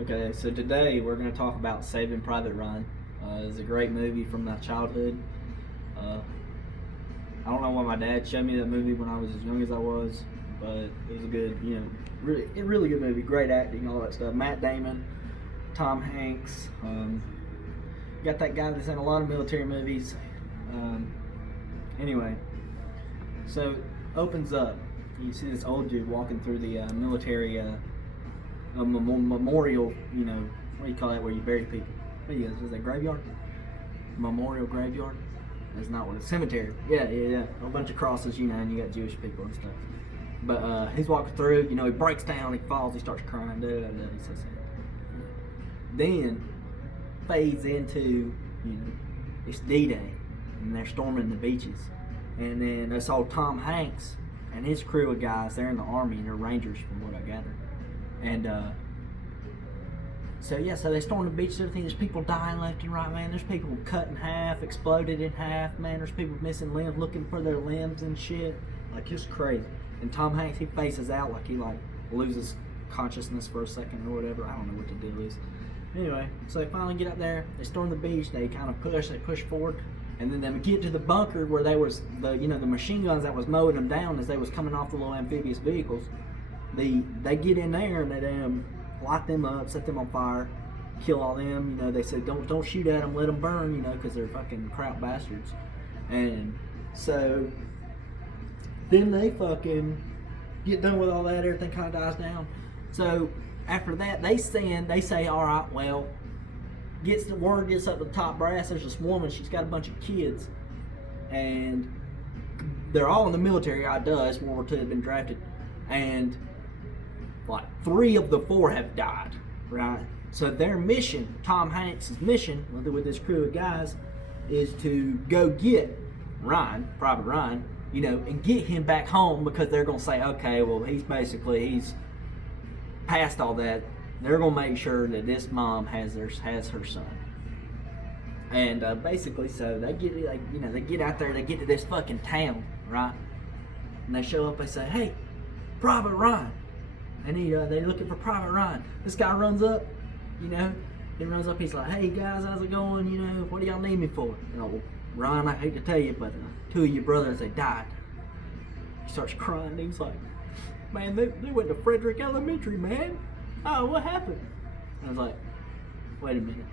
Okay, so today we're going to talk about Saving Private Ryan. It's a great movie from my childhood. Uh, I don't know why my dad showed me that movie when I was as young as I was, but it was a good, really good movie. Great acting, all that stuff. Matt Damon, Tom Hanks. Got that guy that's in a lot of military movies. Um, anyway, so opens up. You see this old dude walking through the military. A memorial, what do you call that where you bury people? What do you is that graveyard? Memorial graveyard? That's not what it's cemetery. Yeah. A bunch of crosses, and you got Jewish people and stuff. But he's walking through, he breaks down, he falls, he starts crying, he says then fades into, it's D-Day, and they're storming the beaches. And then I saw Tom Hanks and his crew of guys, they're in the army, and they're rangers from what I gather. And so they stormed the beach and everything. There's people dying left and right, man. There's people cut in half, exploded in half, man. There's people missing limbs, looking for their limbs and shit. Like, it's crazy. And Tom Hanks, he faces out like he loses consciousness for a second or whatever. I don't know what the deal is. Anyway, so they finally get up there. They storm the beach. They kind of push forward, and then they get to the bunker where they was the machine guns that was mowing them down as they was coming off the little amphibious vehicles. They get in there and they light them up, set them on fire, kill all them. They said don't shoot at them, let them burn. Because they're fucking crap bastards. And so then they fucking get done with all that. Everything kind of dies down. So after that, they say, all right, well, the word gets up to the top brass. There's this woman. She's got a bunch of kids, and they're all in the military. World War II had been drafted, and like 3 of the 4 have died, right? So their mission, Tom Hanks' mission with this crew of guys, is to go get Private Ryan, and get him back home, because they're going to say, okay, well, he's past all that. They're going to make sure that this mom has her son. And basically, so they get out there, they get to this fucking town, right? And they show up, they say, hey, Private Ryan. And they're looking for Private Ryan. This guy runs up, he runs up, he's like, hey guys, how's it going? What do y'all need me for? Well, Ryan, I hate to tell you, but 2 of your brothers, they died. He starts crying, he's like, man, they went to Frederick Elementary, man. Oh, what happened? I was like, wait a minute.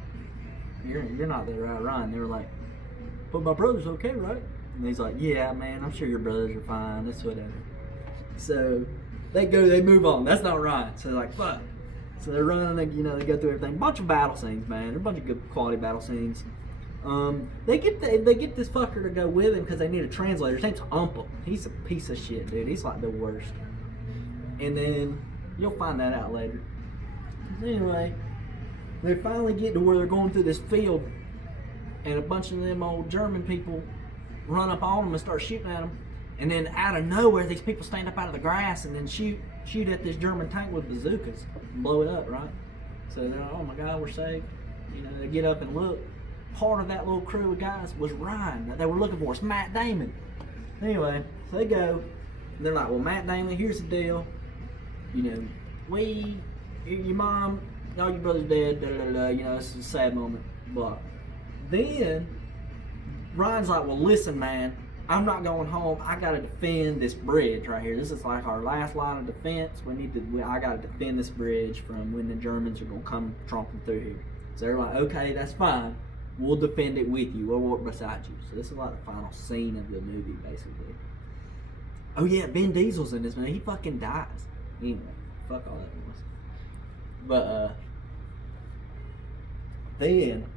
You're not the right Ryan. They were like, but my brother's okay, right? And he's like, yeah, man, I'm sure your brothers are fine. That's whatever. So they move on. That's not Ryan. So they're like, fuck. So they're running, they go through everything. Bunch of battle scenes, man. They're a bunch of good quality battle scenes. They get this fucker to go with him because they need a translator. His name's Umpel. He's a piece of shit, dude. He's like the worst. And then you'll find that out later. Anyway, they finally get to where they're going through this field, and a bunch of them old German people run up on them and start shooting at them. And then out of nowhere, these people stand up out of the grass and then shoot at this German tank with bazookas and blow it up, right? So they're like, oh my God, we're saved. They get up and look. Part of that little crew of guys was Ryan that they were looking for. It's Matt Damon. Anyway, so they go, and they're like, well, Matt Damon, here's the deal. Your mom, all your brother's dead, it's a sad moment. But then Ryan's like, well, listen, man, I'm not going home. I gotta defend this bridge right here. This is like our last line of defense. I gotta defend this bridge from when the Germans are gonna come tromping through here. So they're like, okay, that's fine. We'll defend it with you. We'll walk beside you. So this is like the final scene of the movie, basically. Oh yeah, Vin Diesel's in this, man. He fucking dies. Anyway, fuck all that noise. But then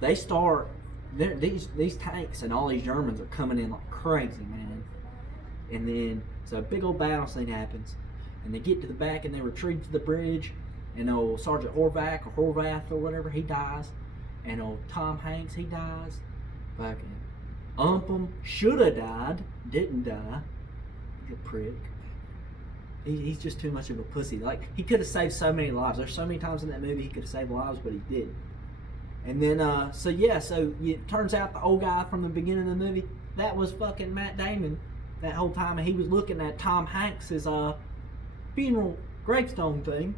they start. These tanks and all these Germans are coming in like crazy, man. And then so a big old battle scene happens, and they get to the back and they retreat to the bridge. And old Sergeant Horvath or whatever, he dies. And old Tom Hanks, he dies. Fucking Umpum should have died, didn't die. He's a prick. He's just too much of a pussy. Like, he could have saved so many lives. There's so many times in that movie he could have saved lives, but he didn't. And then, so it turns out the old guy from the beginning of the movie, that was fucking Matt Damon that whole time. And he was looking at Tom Hanks' funeral gravestone thing.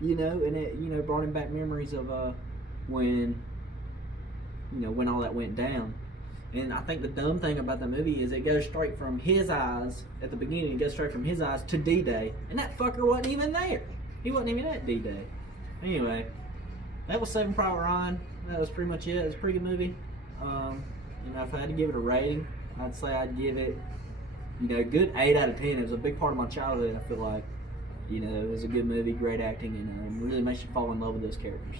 and it, brought him back memories of when, when all that went down. And I think the dumb thing about the movie is it goes straight from his eyes at the beginning. It goes straight from his eyes to D-Day, and that fucker wasn't even there. He wasn't even at D-Day. Anyway, that was Saving Private Ryan. That was pretty much it. It was a pretty good movie. If I had to give it a rating, I'd say I'd give it, good 8 out of 10. It was a big part of my childhood. I feel like, it was a good movie, great acting, and really makes you fall in love with those characters.